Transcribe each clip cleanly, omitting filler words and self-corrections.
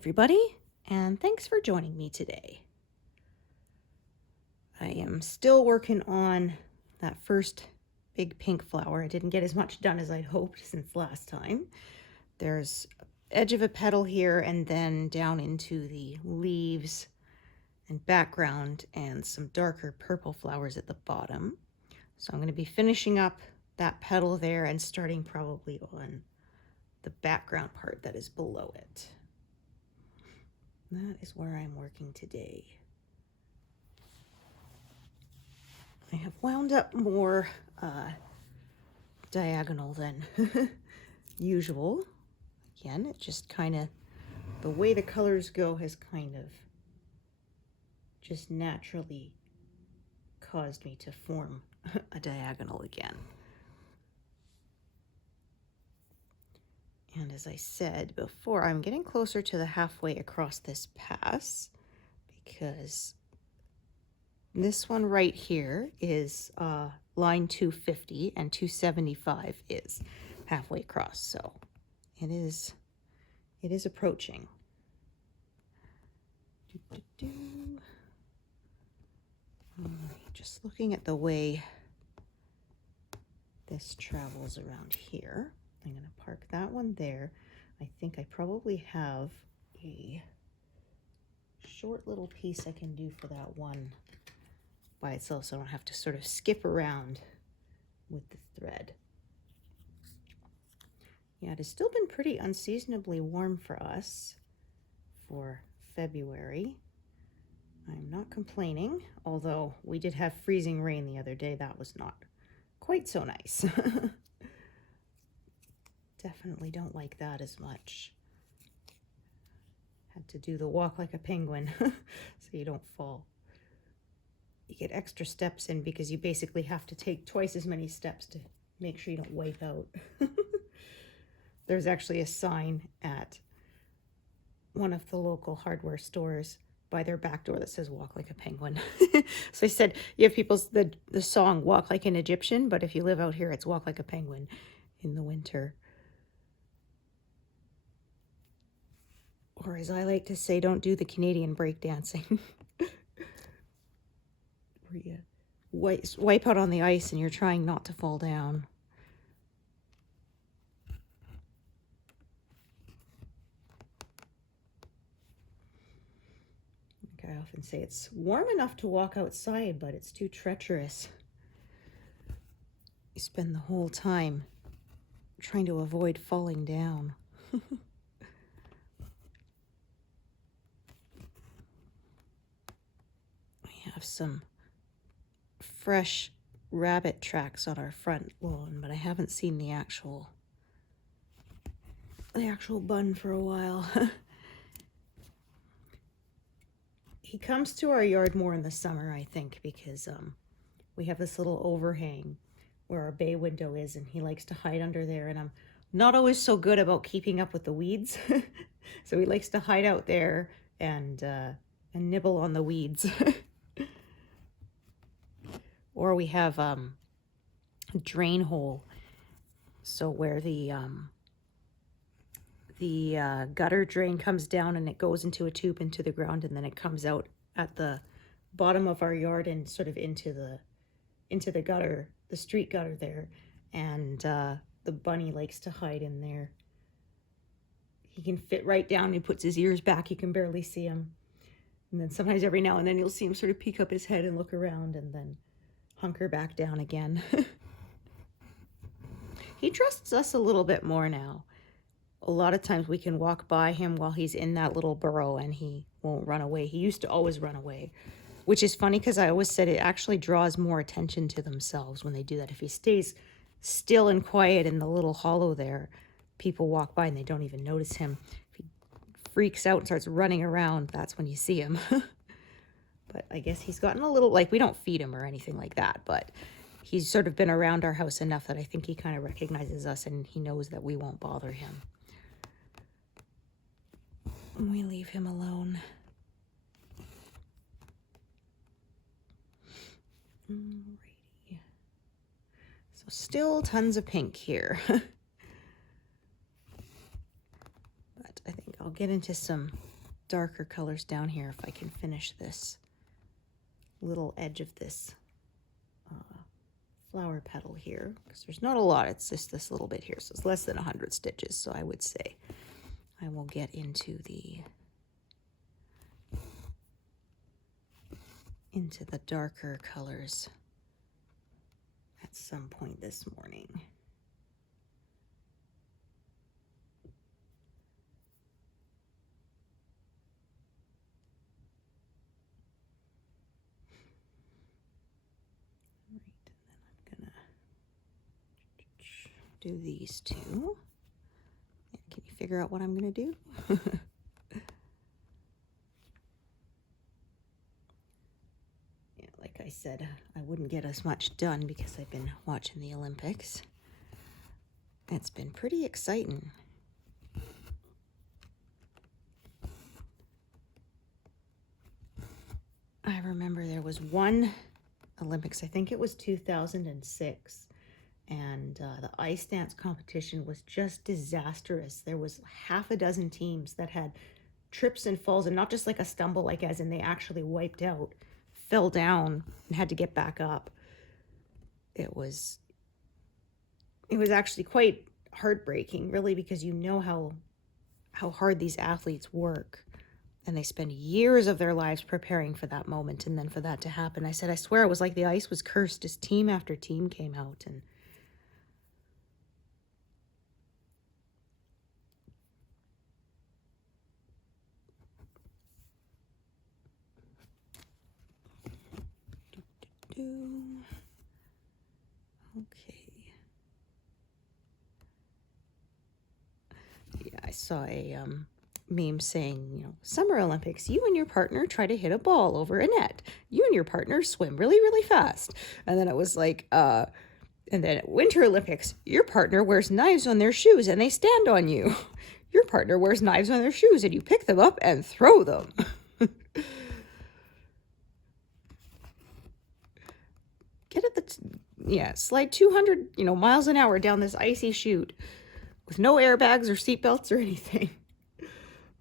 everybody, and thanks for joining me today. I am still working on that first big pink flower. I didn't get as much done as I'd hoped since last time. There's edge of a petal here and then down into the leaves and background and some darker purple flowers at the bottom. So I'm going to be finishing up that petal there and starting probably on the background part that is below it. That is where I'm working today. I have wound up more diagonal than usual. Again, it just kind of, the way the colors go has kind of just naturally caused me to form a diagonal again. And as I said before, I'm getting closer to the halfway across this pass because this one right here is line 250 and 275 is halfway across. So it is approaching. Just looking at the way this travels around here. I'm going to park that one there. I think I probably have a short little piece I can do for that one by itself, so I don't have to sort of skip around with the thread. Yeah, it has still been pretty unseasonably warm for us for February. I'm not complaining, although we did have freezing rain the other day. That was not quite so nice. Definitely don't like that as much. Had to do the walk like a penguin so you don't fall. You get extra steps in because you basically have to take twice as many steps to make sure you don't wipe out. There's actually a sign at one of the local hardware stores by their back door that says walk like a penguin. So I said, you have people's the song walk like an Egyptian, but if you live out here, it's walk like a penguin in the winter. Or as I like to say, don't do the Canadian breakdancing. Where you wipe out on the ice and you're trying not to fall down. Like I often say, it's warm enough to walk outside, but it's too treacherous. You spend the whole time trying to avoid falling down. Have some fresh rabbit tracks on our front lawn, but I haven't seen the actual bun for a while. He comes to our yard more in the summer, I think, because we have this little overhang where our bay window is, and he likes to hide under there, and I'm not always so good about keeping up with the weeds. So he likes to hide out there and nibble on the weeds. Or we have a drain hole, so where the gutter drain comes down and it goes into a tube into the ground, and then it comes out at the bottom of our yard and sort of into the gutter, the street gutter there, and the bunny likes to hide in there. He can fit right down. He puts his ears back. You can barely see him, and then sometimes every now and then you'll see him sort of peek up his head and look around, and then hunker back down again. He trusts us a little bit more now. A lot of times we can walk by him while he's in that little burrow and he won't run away. He used to always run away, which is funny because I always said it actually draws more attention to themselves when they do that. If he stays still and quiet in the little hollow there, people walk by and they don't even notice him. If he freaks out and starts running around, that's when you see him. But I guess he's gotten a little, like, we don't feed him or anything like that, but he's sort of been around our house enough that I think he kind of recognizes us and he knows that we won't bother him. We leave him alone. Alrighty. So still tons of pink here. But I think I'll get into some darker colors down here if I can finish this little edge of this flower petal here, because there's not a lot. It's just this little bit here, so it's less than 100 stitches. So I would say I will get into the darker colors at some point this morning. Do these two. Can you figure out what I'm going to do? Yeah, like I said, I wouldn't get as much done because I've been watching the Olympics. It's been pretty exciting. I remember there was one Olympics, I think it was 2006. And the ice dance competition was just disastrous. There was half a dozen teams that had trips and falls, and not just like a stumble, like as in they actually wiped out, fell down, and had to get back up. It was actually quite heartbreaking, really, because you know how hard these athletes work. And they spend years of their lives preparing for that moment, and then for that to happen. I said, I swear it was like the ice was cursed as team after team came out. And okay. Yeah, I saw a meme saying, you know, Summer Olympics, you and your partner try to hit a ball over a net. You and your partner swim really, really fast. And then it was like, and then at Winter Olympics, your partner wears knives on their shoes and they stand on you. Your partner wears knives on their shoes and you pick them up and throw them. Get at the, slide 200, miles an hour down this icy chute with no airbags or seatbelts or anything.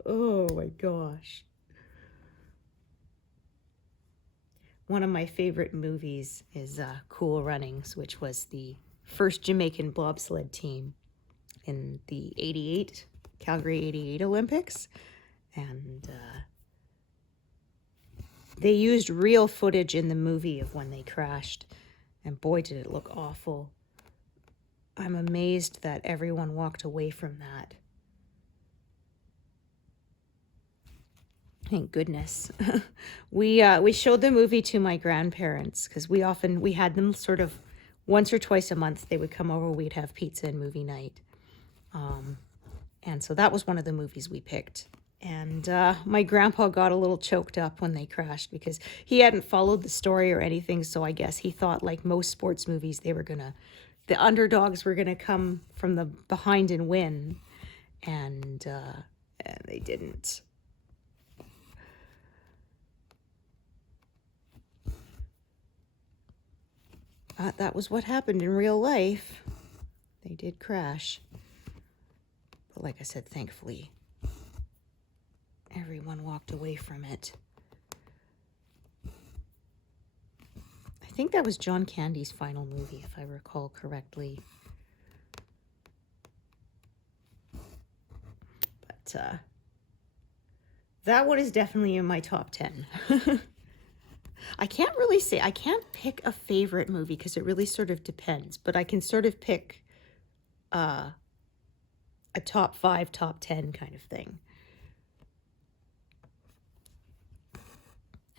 Oh my gosh. One of my favorite movies is Cool Runnings, which was the first Jamaican bobsled team in the Calgary 88 Olympics. And they used real footage in the movie of when they crashed. And boy, did it look awful. I'm amazed that everyone walked away from that. Thank goodness. We showed the movie to my grandparents because we had them sort of once or twice a month. They would come over, we'd have pizza and movie night. And so that was one of the movies we picked. And my grandpa got a little choked up when they crashed because he hadn't followed the story or anything. So I guess he thought, like most sports movies, the underdogs were gonna come from the behind and win, and they didn't. That was what happened in real life. They did crash. But like I said, thankfully, everyone walked away from it. I think that was John Candy's final movie, if I recall correctly. But that one is definitely in my top 10. I can't really say, I can't pick a favorite movie because it really sort of depends, but I can sort of pick a top 5, top 10 kind of thing.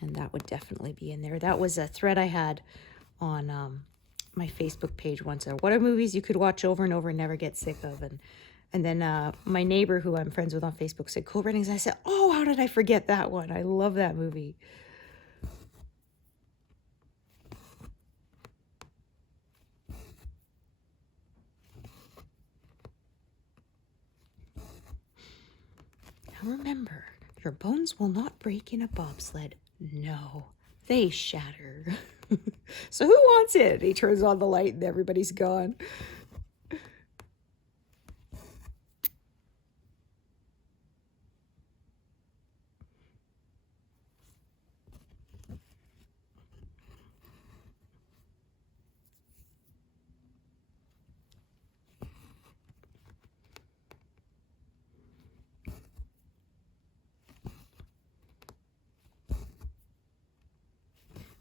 And that would definitely be in there. That was a thread I had on my Facebook page once. What are movies you could watch over and over and never get sick of? And then my neighbor, who I'm friends with on Facebook, said Cool Runnings. I said, oh, how did I forget that one? I love that movie. Now remember, your bones will not break in a bobsled. No, they shatter. So who wants it? He turns on the light and everybody's gone.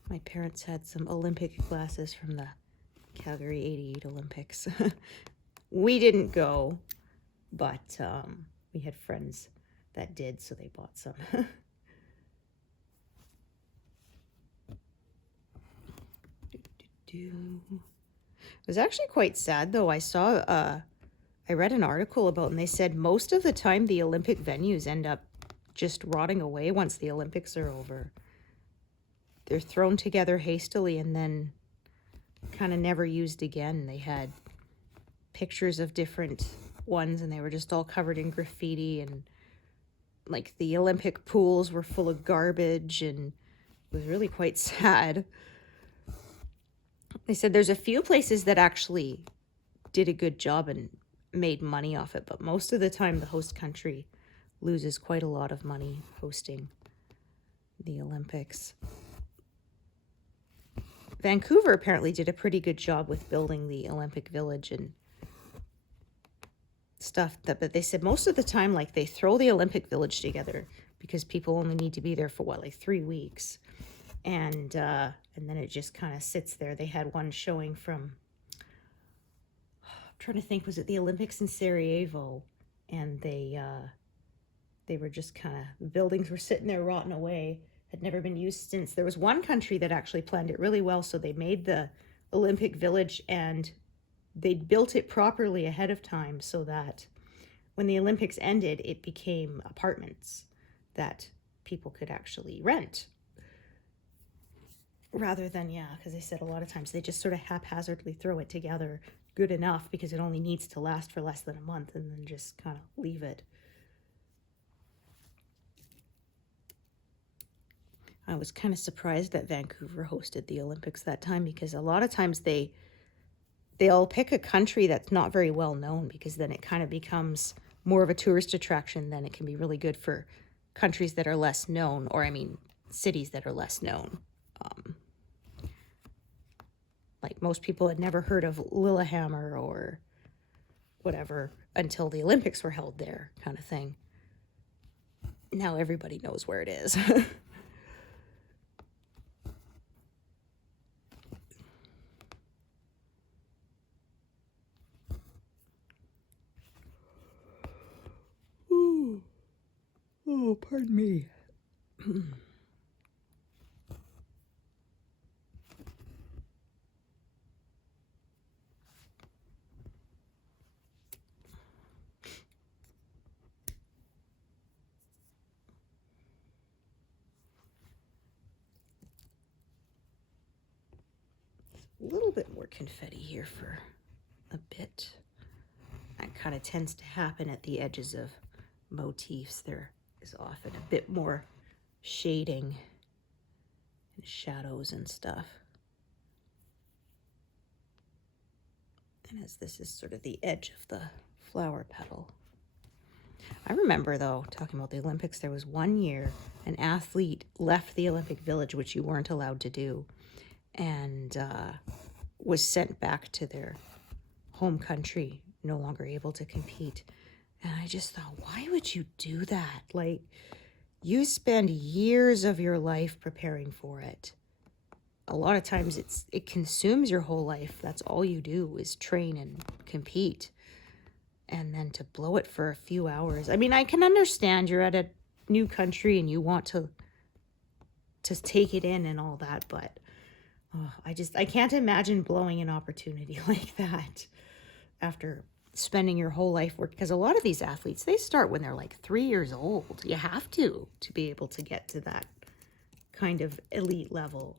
My parents had some Olympic glasses from the Calgary 88 Olympics. We didn't go, but we had friends that did, so they bought some. It was actually quite sad, though. I read an article about, and they said most of the time the Olympic venues end up just rotting away once the Olympics are over. They're thrown together hastily and then kind of never used again. They had pictures of different ones and they were just all covered in graffiti, and like the Olympic pools were full of garbage, and it was really quite sad. They said there's a few places that actually did a good job and made money off it, but most of the time the host country loses quite a lot of money hosting the Olympics. Vancouver apparently did a pretty good job with building the Olympic Village and stuff, but they said most of the time, like, they throw the Olympic Village together because people only need to be there for like 3 weeks, and then it just kind of sits there. They had one showing from, I'm trying to think, was it the Olympics in Sarajevo, and they were just kind of, the buildings were sitting there rotting away, had never been used since. There was one country that actually planned it really well, so they made the Olympic Village and they built it properly ahead of time so that when the Olympics ended, it became apartments that people could actually rent. Rather than, because they said a lot of times they just sort of haphazardly throw it together good enough because it only needs to last for less than a month and then just kind of leave it. I was kind of surprised that Vancouver hosted the Olympics that time, because a lot of times they'll pick a country that's not very well known, because then it kind of becomes more of a tourist attraction. Then it can be really good for countries that are less known, or I mean cities that are less known. Like most people had never heard of Lillehammer or whatever until the Olympics were held there, kind of thing. Now everybody knows where it is. Ooh. Oh, pardon me. A little bit more confetti here for a bit. That kind of tends to happen at the edges of motifs. There is often a bit more shading and shadows and stuff. And as this is sort of the edge of the flower petal. I remember, though, talking about the Olympics, there was one year an athlete left the Olympic Village, which you weren't allowed to do, and was sent back to their home country, no longer able to compete. And I just thought, why would you do that? Like, you spend years of your life preparing for it. A lot of times it consumes your whole life. That's all you do is train and compete. And then to blow it for a few hours. I mean, I can understand you're at a new country and you want to take it in and all that, but I can't imagine blowing an opportunity like that after spending your whole life work. Because a lot of these athletes, they start when they're like 3 years old. You have to be able to get to that kind of elite level.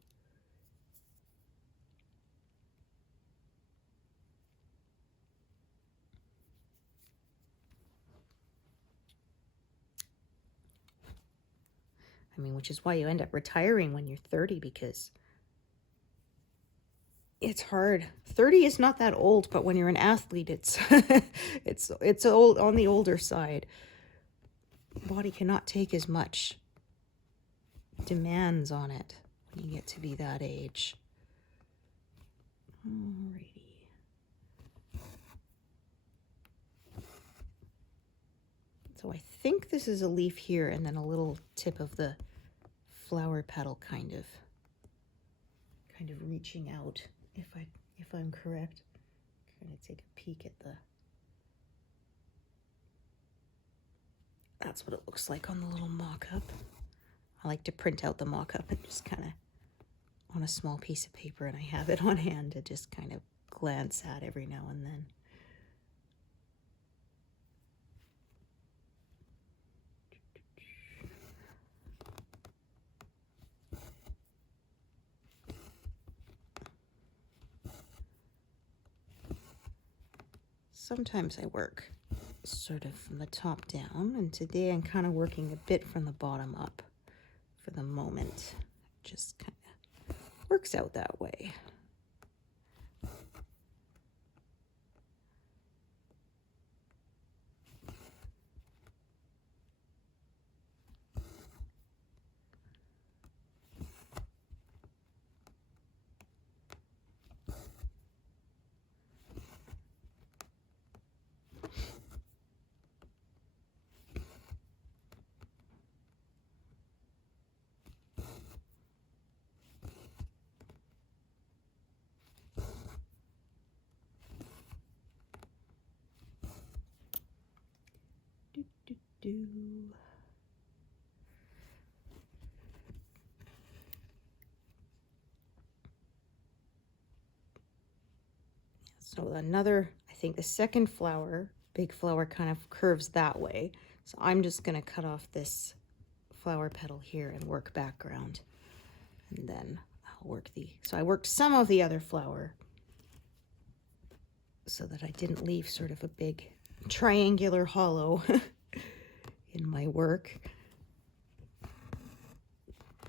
I mean, which is why you end up retiring when you're 30, because it's hard. 30 is not that old, but when you're an athlete, it's it's old, on the older side. Body cannot take as much demands on it when you get to be that age. Alrighty. So I think this is a leaf here and then a little tip of the flower petal kind of kind of reaching out, if I'm correct. Kind of take a peek at the, that's what it looks like on the little mock-up. I like to print out the mock-up and just kind of on a small piece of paper, and I have it on hand to just kind of glance at every now and then. Sometimes I work sort of from the top down, and today I'm kind of working a bit from the bottom up for the moment. Just kind of works out that way. So another, I think the second flower, big flower, kind of curves that way. So I'm just going to cut off this flower petal here and work background. And then I'll work so I worked some of the other flower so that I didn't leave sort of a big triangular hollow in my work.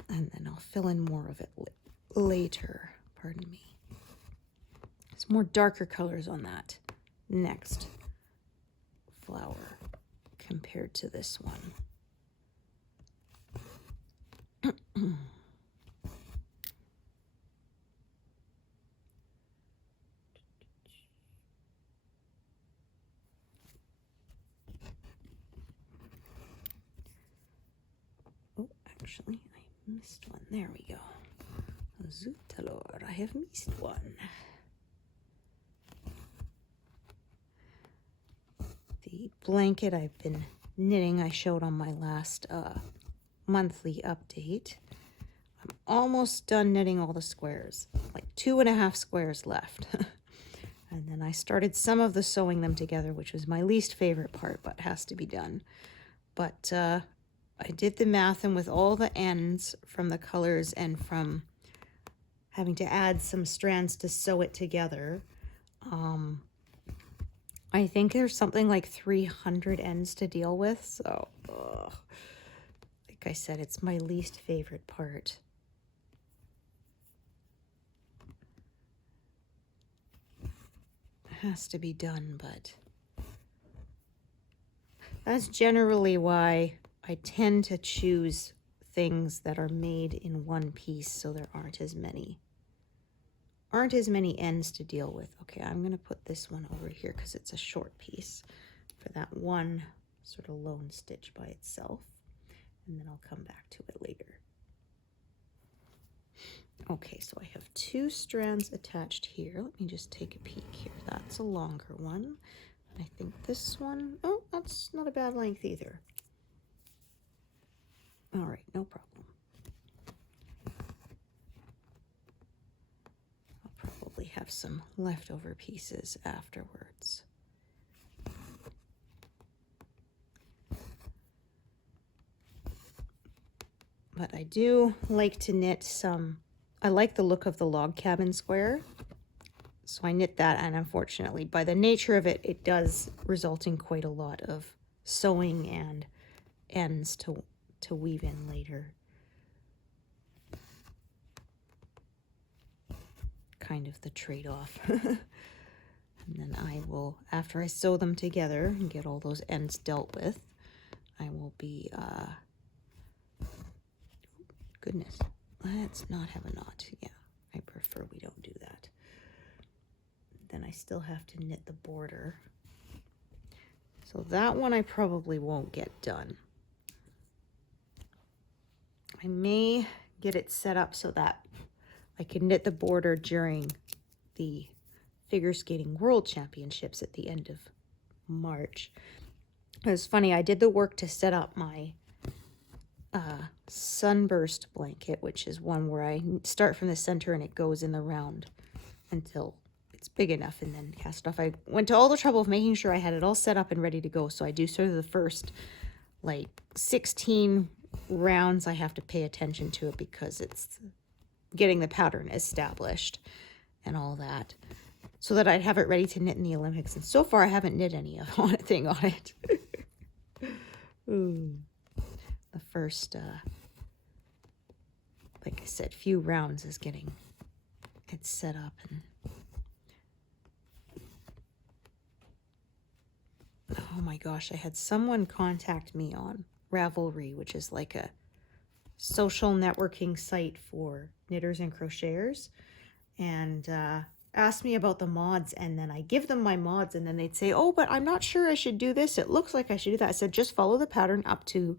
And then I'll fill in more of it later, pardon me. There's more darker colors on that next flower compared to this one. Oh, actually, I missed one. There we go. Zutalor, I have missed one. The blanket I've been knitting, I showed on my last monthly update. I'm almost done knitting all the squares, like 2.5 squares left. And then I started some of the sewing them together, which was my least favorite part, but has to be done. But I did the math, and with all the ends from the colors and from having to add some strands to sew it together, I think there's something like 300 ends to deal with. So, like I said, it's my least favorite part. It has to be done, but that's generally why I tend to choose things that are made in one piece, so there aren't as many ends to deal with. Okay, I'm going to put this one over here because it's a short piece for that one sort of lone stitch by itself, and then I'll come back to it later. Okay, so I have 2 strands attached here. Let me just take a peek here. That's a longer one. I think this one, oh, that's not a bad length either. All right, no problem. I'll probably have some leftover pieces afterwards. But I do like to knit some, I like the look of the log cabin square. So I knit that, and unfortunately, by the nature of it, it does result in quite a lot of sewing and ends to weave in later. Kind of the trade-off. And then I will, after I sew them together and get all those ends dealt with, I will be, goodness, let's not have a knot. Yeah, I prefer we don't do that. Then I still have to knit the border. So that one I probably won't get done. I may get it set up so that I could knit the border during the Figure Skating World Championships at the end of March. It was funny, I did the work to set up my Sunburst blanket, which is one where I start from the center and it goes in the round until it's big enough and then cast off. I went to all the trouble of making sure I had it all set up and ready to go. So I do sort of the first like 16 rounds. I have to pay attention to it because it's getting the pattern established and all that, so that I'd have it ready to knit in the Olympics. And so far I haven't knit anything on it. Ooh. The first, like I said, few rounds is getting it set up. And oh my gosh, I had someone contact me on Ravelry, which is like a social networking site for knitters and crocheters, and asked me about the mods, and then I give them my mods, and then they'd say, oh, but I'm not sure I should do this. It looks like I should do that. I said, just follow the pattern up to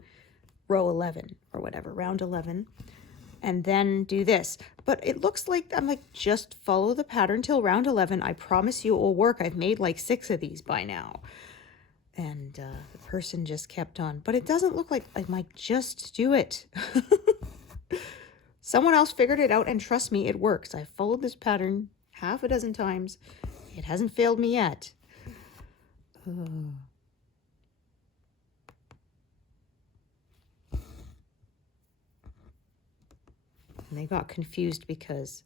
row 11 or whatever, round 11, and then do this. But it looks like, I'm like, just follow the pattern till round 11. I promise you it will work. I've made like 6 of these by now. And the person just kept on, but it doesn't look like, I'm like, just do it. Someone else figured it out, and trust me, it works. I followed this pattern half a dozen times. It hasn't failed me yet. And they got confused because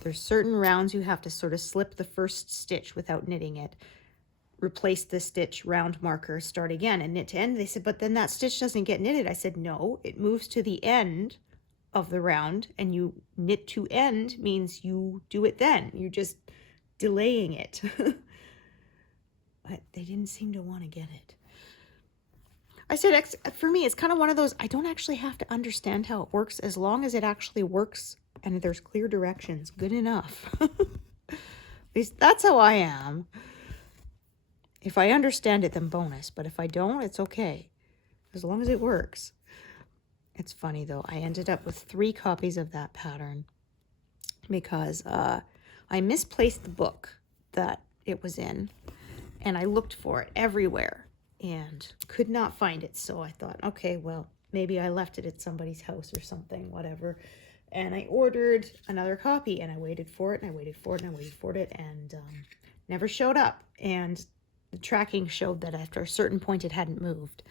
there's certain rounds you have to sort of slip the first stitch without knitting it, replace the stitch, round marker, start again, and knit to end. They said, but then that stitch doesn't get knitted. I said, no, it moves to the end of the round, and you knit to end means you do it then. You're just delaying it. But they didn't seem to want to get it. I said, for me, it's kind of one of those, I don't actually have to understand how it works, as long as it actually works and there's clear directions. Good enough. At least that's how I am. If I understand it, then bonus. But if I don't, it's okay, as long as it works. It's funny, though. I ended up with 3 copies of that pattern because I misplaced the book that it was in, and I looked for it everywhere and could not find it. So I thought, okay, well, maybe I left it at somebody's house or something, whatever. And I ordered another copy, and I waited for it, and I waited for it, and I waited for it, and never showed up. And the tracking showed that after a certain point it hadn't moved.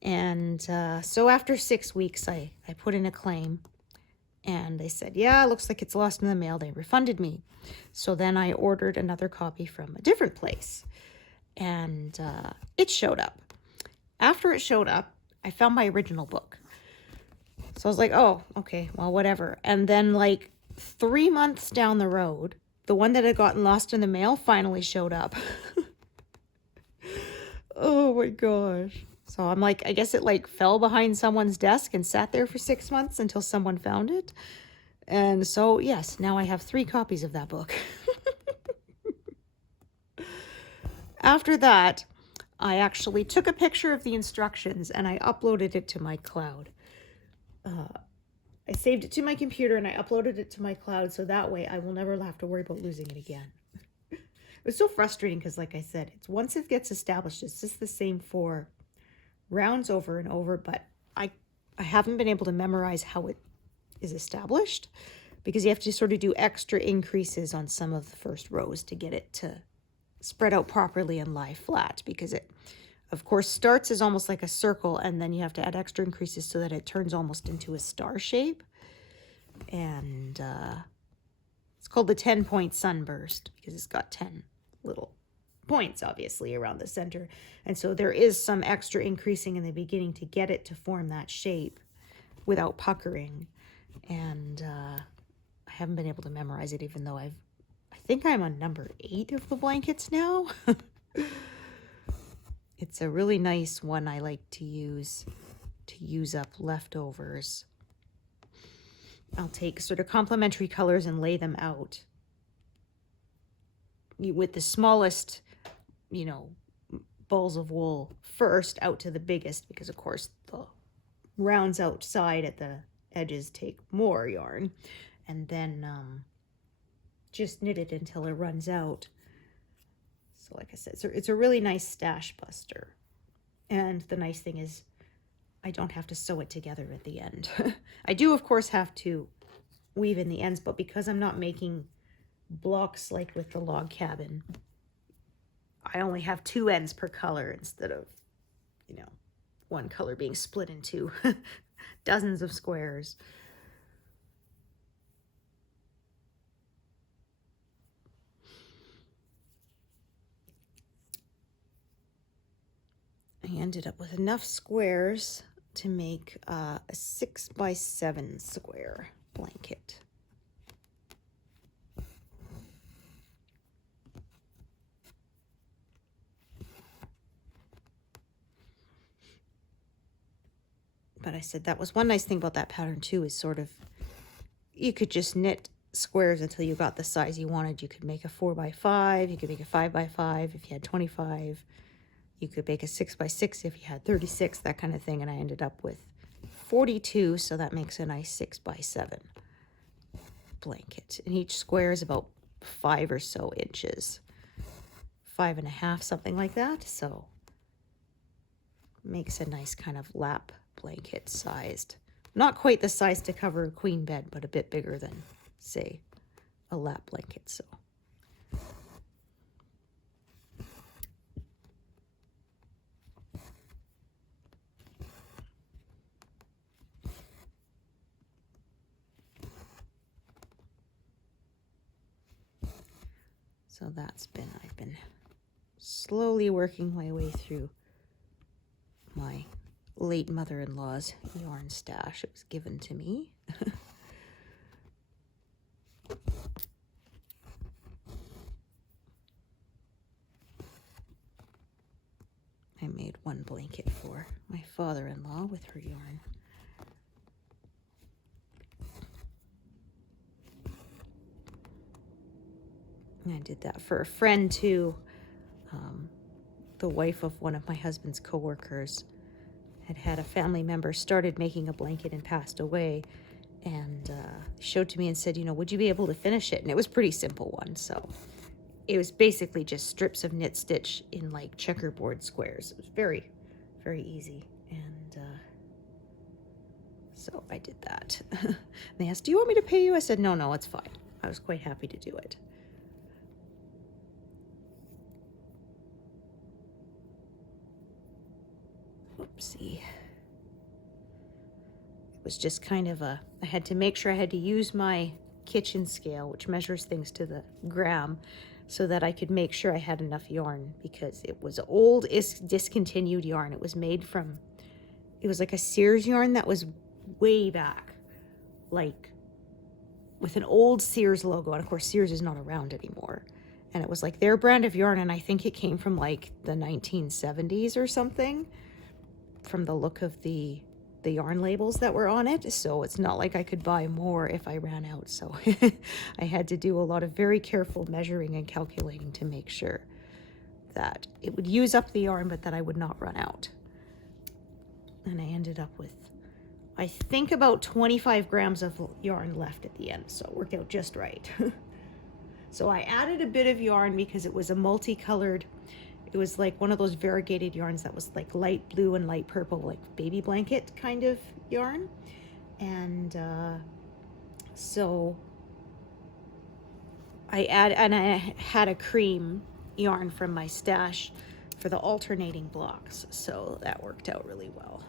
And so after 6 weeks, I put in a claim, and they said, yeah, it looks like it's lost in the mail. They refunded me. So then I ordered another copy from a different place, and it showed up. After it showed up, I found my original book. So I was like, oh, okay, well, whatever. And then like 3 months down the road, the one that had gotten lost in the mail finally showed up. Oh my gosh. So I'm like, I guess it like fell behind someone's desk and sat there for 6 months until someone found it. And so, yes, now I have 3 copies of that book. After that, I actually took a picture of the instructions and I uploaded it to my cloud. I saved it to my computer and I uploaded it to my cloud, so that way I will never have to worry about losing it again. It was so frustrating because, like I said, it's once it gets established, it's just the same 4 rounds over and over, but I haven't been able to memorize how it is established, because you have to sort of do extra increases on some of the first rows to get it to spread out properly and lie flat, because it, of course, starts as almost like a circle, and then you have to add extra increases so that it turns almost into a star shape. And it's called the 10-point Sunburst because it's got 10 little points, obviously, around the center. And so there is some extra increasing in the beginning to get it to form that shape without puckering. And I haven't been able to memorize it, even though I think I'm on number 8 of the blankets now. It's a really nice one I like to use up leftovers. I'll take sort of complementary colors and lay them out with the smallest, balls of wool first out to the biggest, because of course the rounds outside at the edges take more yarn. and then just knit it until it runs out. So like I said, it's a really nice stash buster. And the nice thing is I don't have to sew it together at the end. I do, of course, have to weave in the ends, but because I'm not making blocks like with the log cabin, I only have 2 ends per color instead of, you know, one color being split into dozens of squares. I ended up with enough squares to make a 6x7 square blanket. But I said that was one nice thing about that pattern too, is sort of, you could just knit squares until you got the size you wanted. You could make a 4x5, you could make a 5x5 if you had 25. You could make a 6x6 if you had 36, that kind of thing. And I ended up with 42, so that makes a nice 6x7 blanket. And each square is about 5 or so inches, 5.5, something like that. So makes a nice kind of lap blanket sized. Not quite the size to cover a queen bed, but a bit bigger than, say, a lap blanket. So I've been slowly working my way through my late mother-in-law's yarn stash. It was given to me. I made one blanket for my father-in-law with her yarn. And I did that for a friend too. The wife of one of my husband's coworkers had a family member started making a blanket and passed away, and showed to me and said, you know, would you be able to finish it? And it was a pretty simple one. So it was basically just strips of knit stitch in like checkerboard squares. It was very, very easy. And so I did that. And they asked, do you want me to pay you? I said, no, it's fine. I was quite happy to do it. Oopsie. It was just kind of I had to make sure I had to use my kitchen scale, which measures things to the gram, so that I could make sure I had enough yarn, because it was old, discontinued yarn. It was made from, it was like a Sears yarn that was way back, like with an old Sears logo. And of course, Sears is not around anymore. And it was like their brand of yarn. And I think it came from like the 1970s or something, from the look of the yarn labels that were on it. So it's not like I could buy more if I ran out. So I had to do a lot of very careful measuring and calculating to make sure that it would use up the yarn, but that I would not run out. And I ended up with, I think, about 25 grams of yarn left at the end. So it worked out just right. So I added a bit of yarn because it was a multicolored, it was like one of those variegated yarns that was like light blue and light purple, like baby blanket kind of yarn. And so I had a cream yarn from my stash for the alternating blocks. So that worked out really well.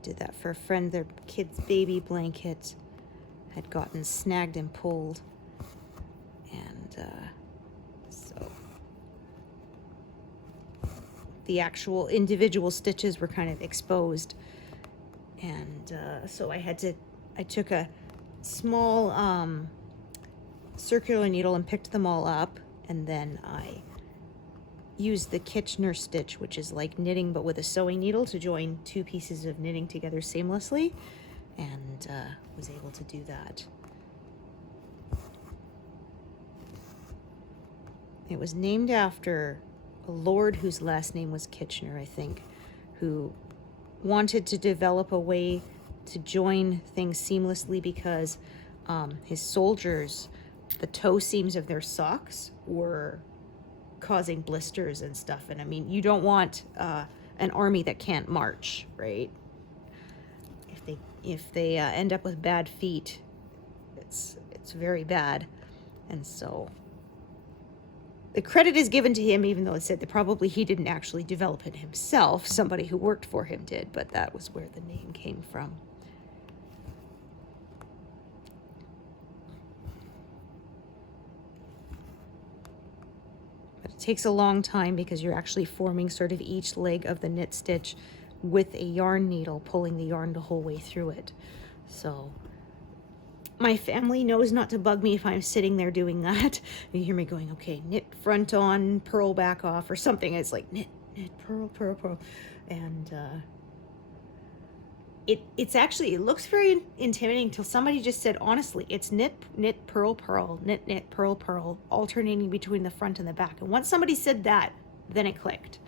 Did that for a friend. Their kid's baby blanket had gotten snagged and pulled, and so the actual individual stitches were kind of exposed, and so I took a small circular needle and picked them all up and then I used the Kitchener stitch, which is like knitting but with a sewing needle, to join two pieces of knitting together seamlessly, and was able to do that. It was named after a lord whose last name was Kitchener, I think, who wanted to develop a way to join things seamlessly because his soldiers, the toe seams of their socks were causing blisters and stuff. And I mean, you don't want an army that can't march, right? If they end up with bad feet, it's very bad. And so the credit is given to him, even though it said that probably he didn't actually develop it himself. Somebody who worked for him did, but that was where the name came from. But it takes a long time because you're actually forming sort of each leg of the knit stitch with a yarn needle, pulling the yarn the whole way through it. So my family knows not to bug me if I'm sitting there doing that. You hear me going, okay, knit front on, purl back off, or something. It's like knit, knit, purl, purl, purl. And it's actually, it looks very intimidating till somebody just said, honestly, it's knit, knit, purl, purl, knit, knit, purl, purl, alternating between the front and the back. And once somebody said that, then it clicked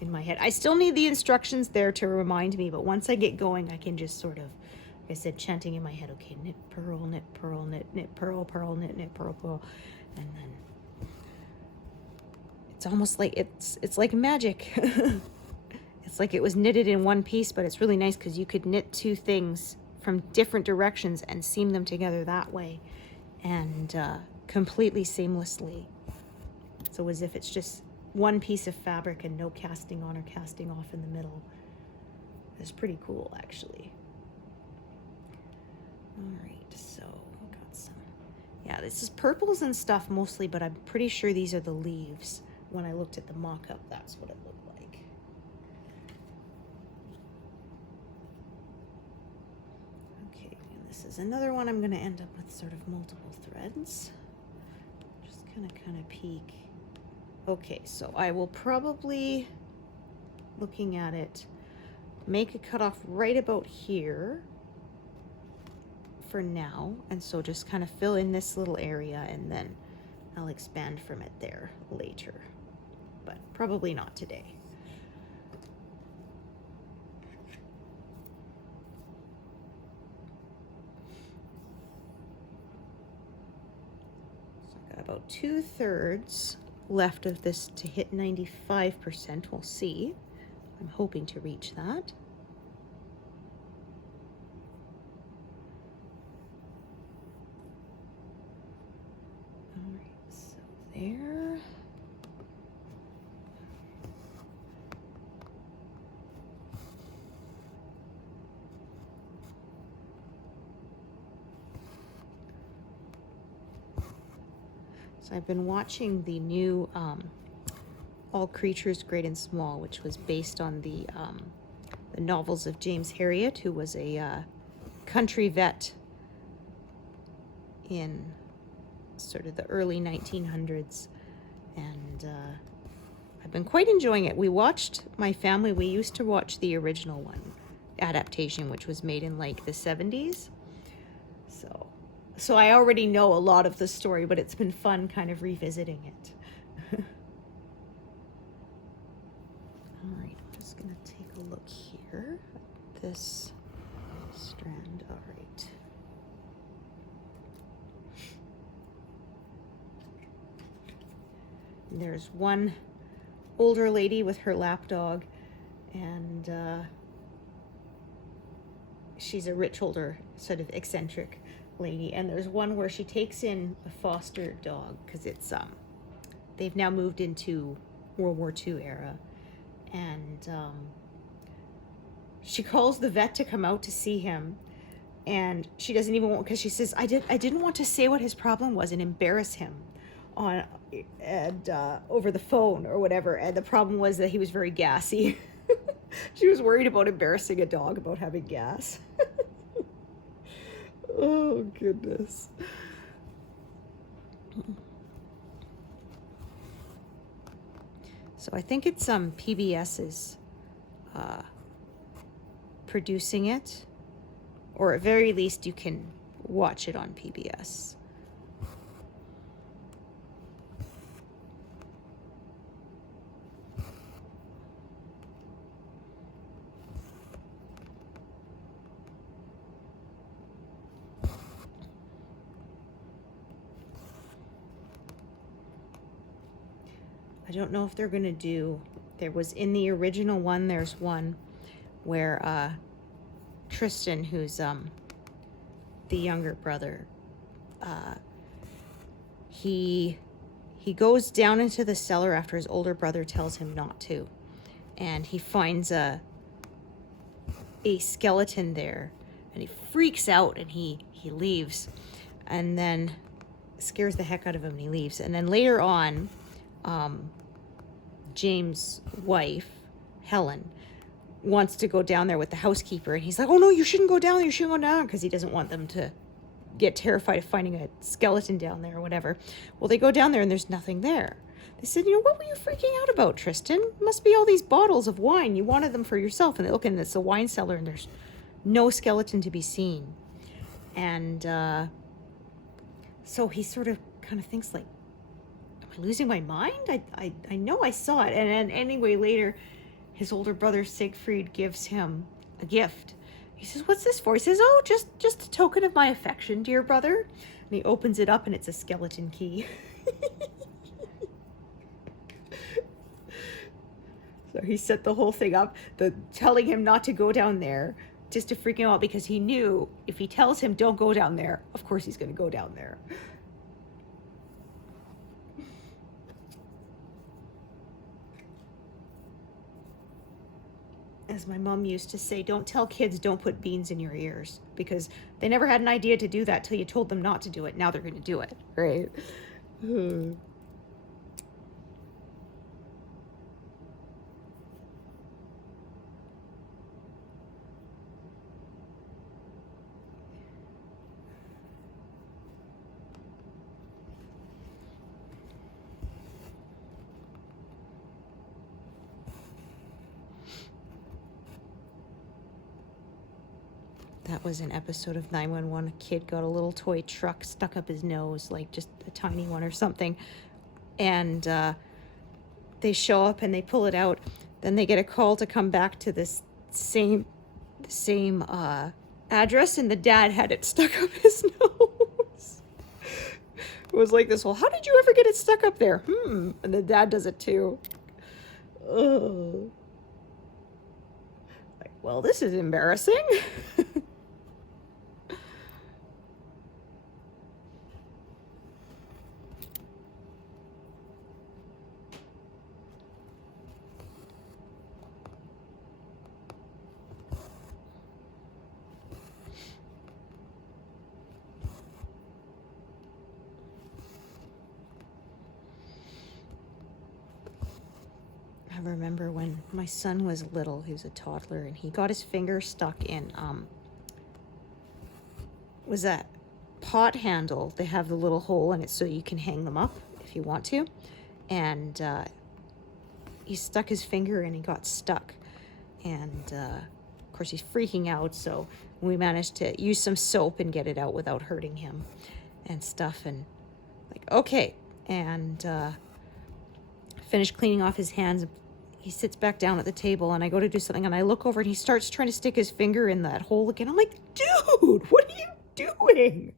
in my head. I still need the instructions there to remind me, but once I get going, I can just sort of, I said, chanting in my head, okay, knit, purl, knit, purl, knit, knit, purl, purl, knit, knit, purl, purl. And then it's almost like, it's like magic. It's like it was knitted in one piece, but it's really nice because you could knit two things from different directions and seam them together that way, and completely seamlessly. So as if it's just one piece of fabric and no casting on or casting off in the middle. It's pretty cool, actually. All right, so we got some, yeah, this is purples and stuff mostly, but I'm pretty sure these are the leaves. When I looked at the mock-up, that's what it looked like. Okay, and this is another one I'm going to end up with sort of multiple threads. Just kind of peek. Okay, so I will probably, looking at it, make a cutoff right about here for now, and so just kind of fill in this little area, and then I'll expand from it there later, but probably not today. So I've got about 2/3 left of this to hit 95%. We'll see. I'm hoping to reach that. There. So I've been watching the new All Creatures Great and Small, which was based on the novels of James Herriot, who was a country vet in sort of the early 1900s, and I've been quite enjoying it. We watched, my family, we used to watch the original one, adaptation, which was made in like the 70s. So I already know a lot of the story, but it's been fun kind of revisiting it. All right, I'm just gonna take a look here at this strand. All right. There's one older lady with her lapdog, and she's a rich, older, sort of eccentric lady. And there's one where she takes in a foster dog because it's they've now moved into World War II era, and she calls the vet to come out to see him, and she doesn't even want, because she says, I didn't want to say what his problem was and embarrass him on and over the phone or whatever, and the problem was that he was very gassy. She was worried about embarrassing a dog about having gas. Oh goodness. So I think it's PBS is producing it, or at very least you can watch it on PBS. I don't know if they're gonna do, there was in the original one, there's one where Tristan, who's the younger brother, he goes down into the cellar after his older brother tells him not to, and he finds a skeleton there, and he freaks out, and he leaves, and then scares the heck out of him, and he leaves. And then later on, James' wife, Helen, wants to go down there with the housekeeper, and he's like, oh no, you shouldn't go down there, you shouldn't go down, because he doesn't want them to get terrified of finding a skeleton down there or whatever. Well, they go down there and there's nothing there. They said, you know, what were you freaking out about, Tristan? Must be all these bottles of wine. You wanted them for yourself. And they look, and it's a wine cellar, and there's no skeleton to be seen. And so he sort of kind of thinks like, am I losing my mind? I know I saw it. And then anyway, later, his older brother Siegfried gives him a gift. He says, what's this for? He says, oh, just a token of my affection, dear brother. And he opens it up, and it's a skeleton key. So he set the whole thing up, telling him not to go down there, just to freak him out, because he knew if he tells him don't go down there, of course he's going to go down there. As my mom used to say, don't tell kids don't put beans in your ears, because they never had an idea to do that till you told them not to do it. Now they're going to do it, right? That was an episode of 911. A kid got a little toy truck stuck up his nose, like just a tiny one or something. And they show up and they pull it out. Then they get a call to come back to this same address, and the dad had it stuck up his nose. It was like this, well, how did you ever get it stuck up there? And the dad does it too. Ugh. Like, well, this is embarrassing. I remember when my son was little, he was a toddler, and he got his finger stuck in, was that pot handle? They have the little hole in it so you can hang them up if you want to. And he stuck his finger and he got stuck. And of course he's freaking out, so we managed to use some soap and get it out without hurting him and stuff. And like, okay. And finished cleaning off his hands. He sits back down at the table, and I go to do something, and I look over, and he starts trying to stick his finger in that hole again. I'm like, dude, what are you doing?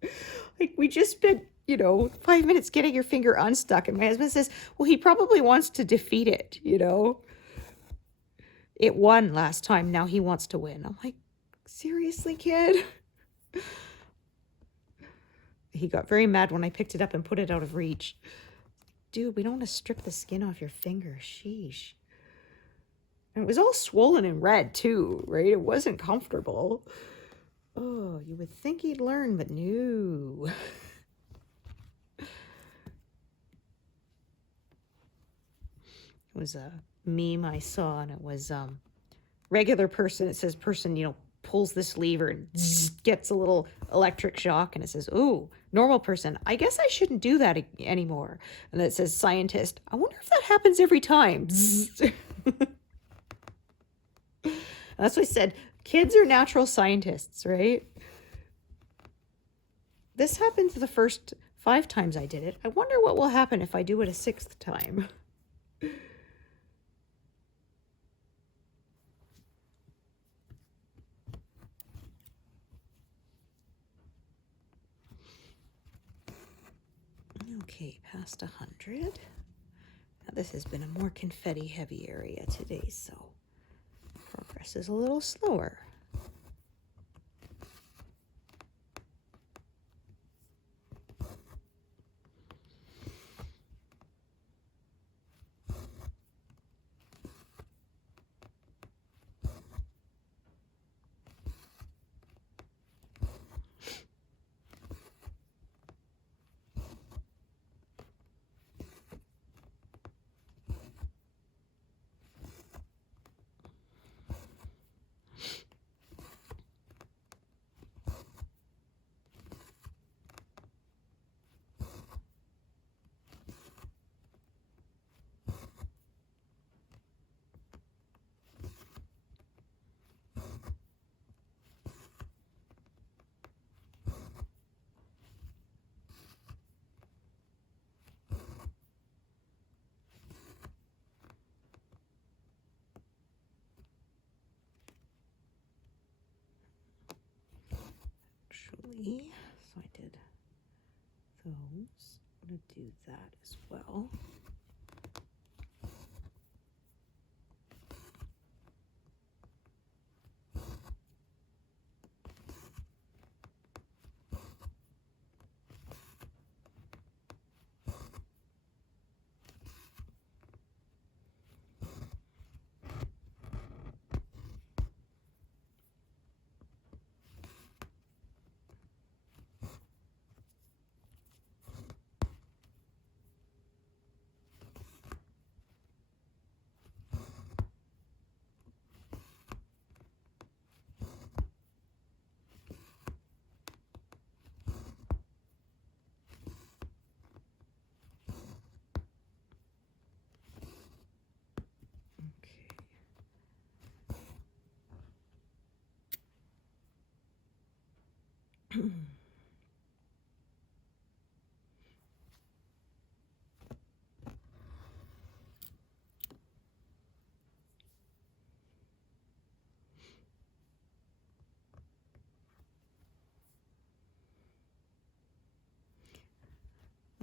Like, we just spent, 5 minutes getting your finger unstuck. And my husband says, well, he probably wants to defeat it, It won last time. Now he wants to win. I'm like, seriously, kid? He got very mad when I picked it up and put it out of reach. Dude, we don't want to strip the skin off your finger. Sheesh. And it was all swollen and red, too, right? It wasn't comfortable. Oh, you would think he'd learn, but no. It was a meme I saw, and it was regular person. It says person, pulls this lever and gets a little electric shock, and it says, "Ooh, normal person. I guess I shouldn't do that anymore." And then it says, "Scientist. I wonder if that happens every time." That's what I said. Kids are natural scientists, right? This happened the first 5 times I did it. I wonder what will happen if I do it a 6th time. Okay, past 100. Now this has been a more confetti heavy area today, so progress is a little slower. So I did those. I'm going to do that as well.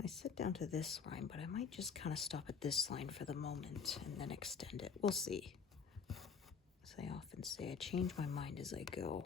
I sit down to this line, but I might just kind of stop at this line for the moment and then extend it. We'll see. As I often say, I change my mind as I go.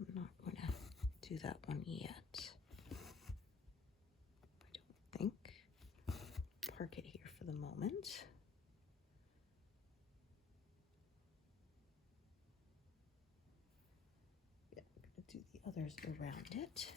I'm not going to do that one yet. I don't think. Park it here for the moment. Yeah, I'm going to do the others around it.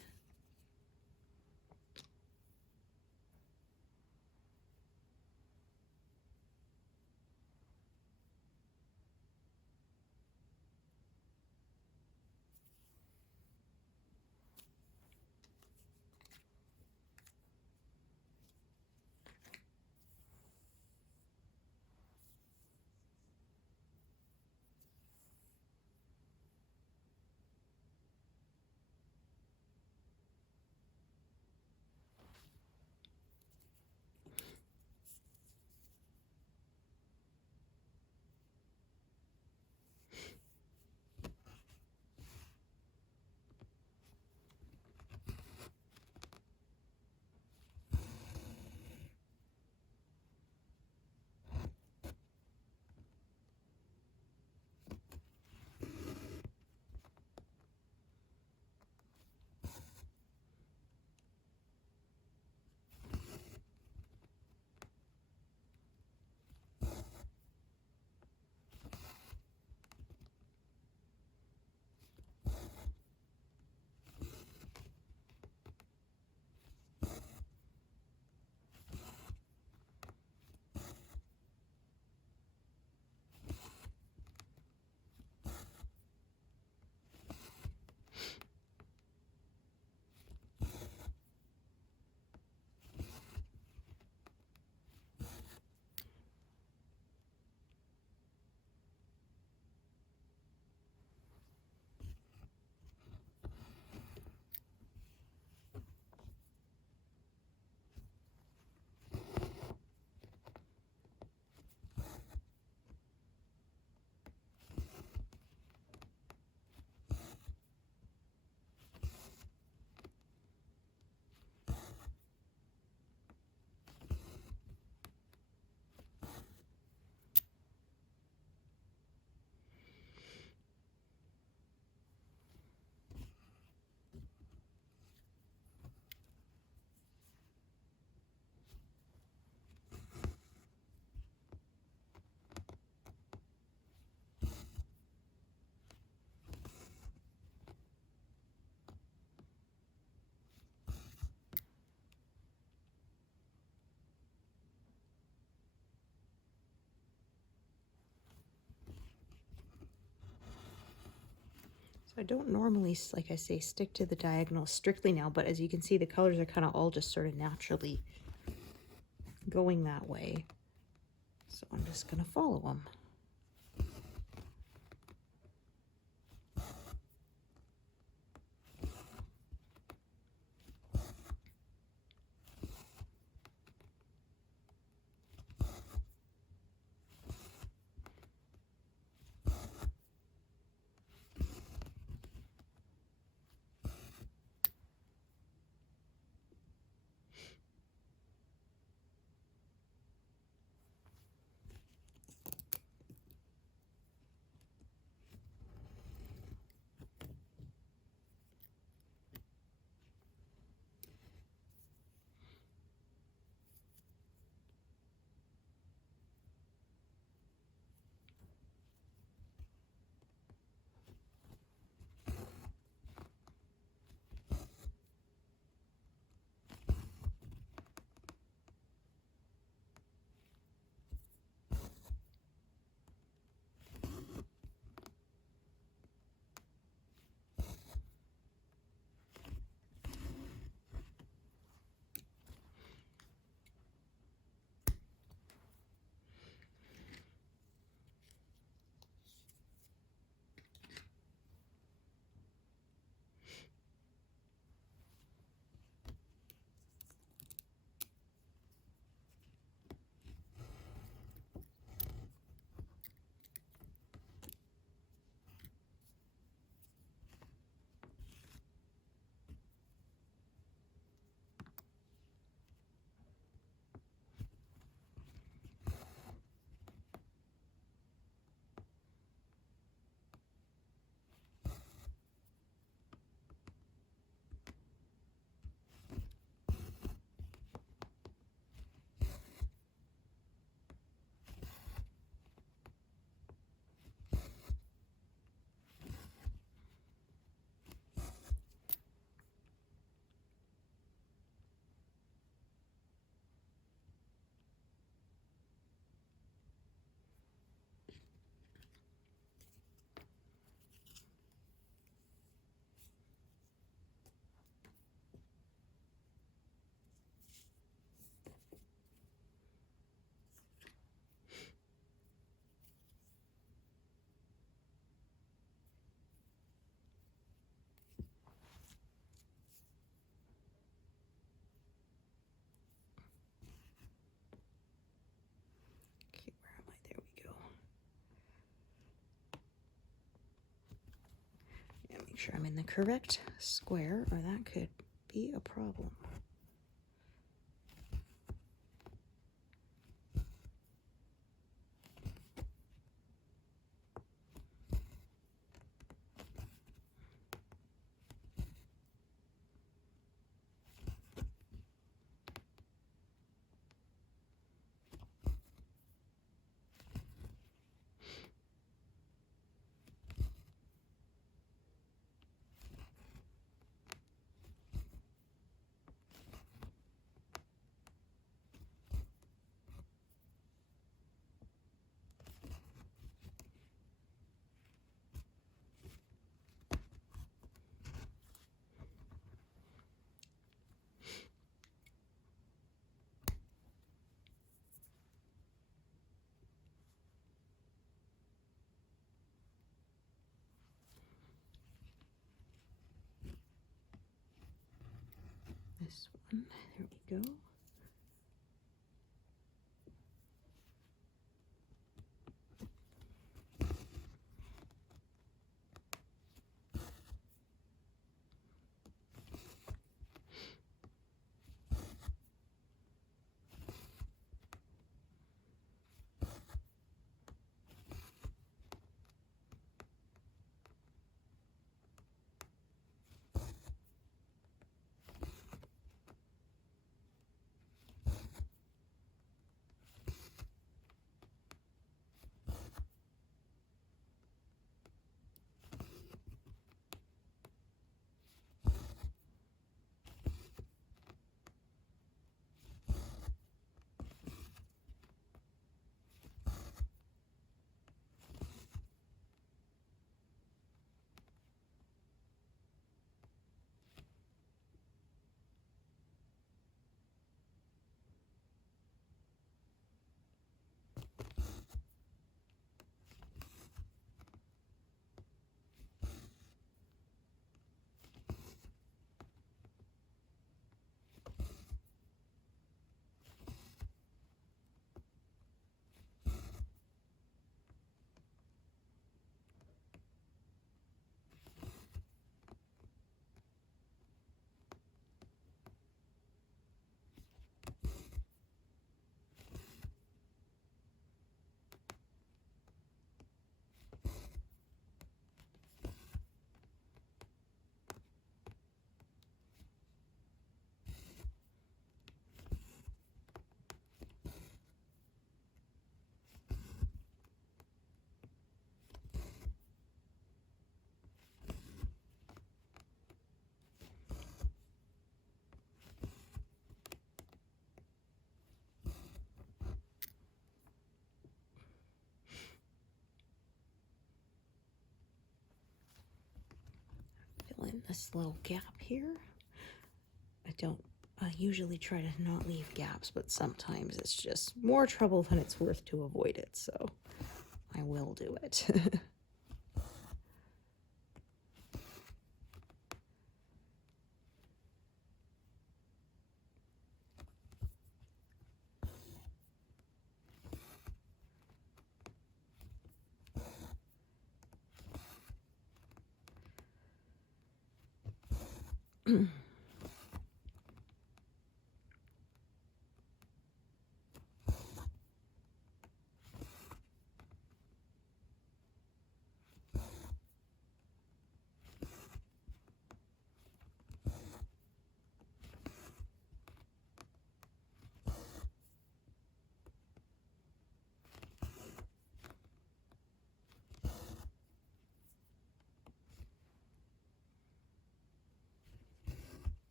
I don't normally, like I say, stick to the diagonal strictly now, but as you can see, the colors are kind of all just sort of naturally going that way. So I'm just going to follow them. Okay, where am I? There we go. Yeah, make sure I'm in the correct square, or that could be a problem. This one, there we go. this little gap here. I usually try to not leave gaps, but sometimes it's just more trouble than it's worth to avoid it, so I will do it.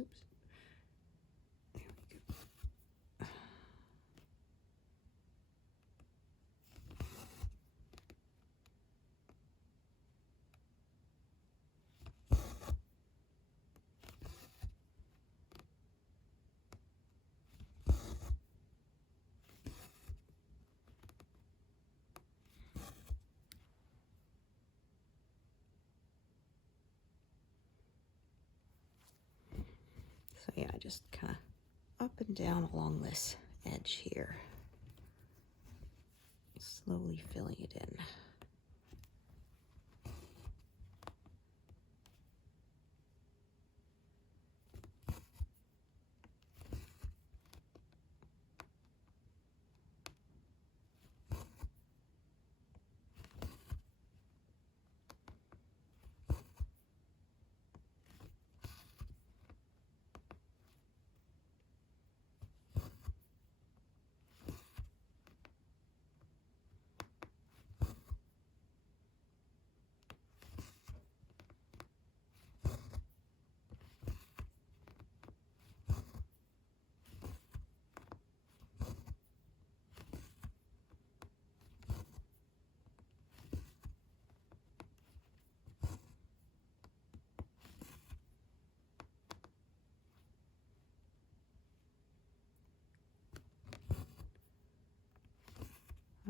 Oops. There we go. So yeah, just kind of up and down along this edge here, slowly filling it in.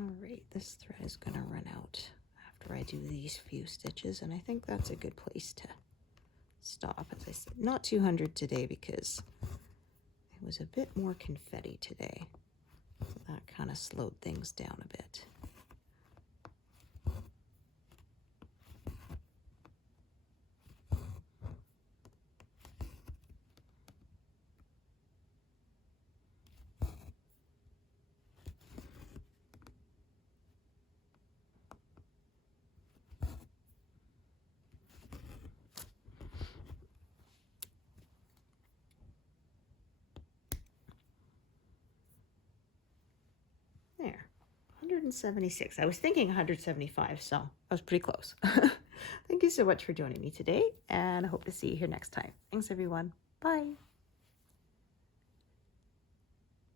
All right, this thread is going to run out after I do these few stitches, and I think that's a good place to stop. As I said, not 200 today because it was a bit more confetti today. So that kind of slowed things down a bit. There, 176. I was thinking 175, so I was pretty close. Thank you so much for joining me today, and I hope to see you here next time. Thanks, everyone. Bye.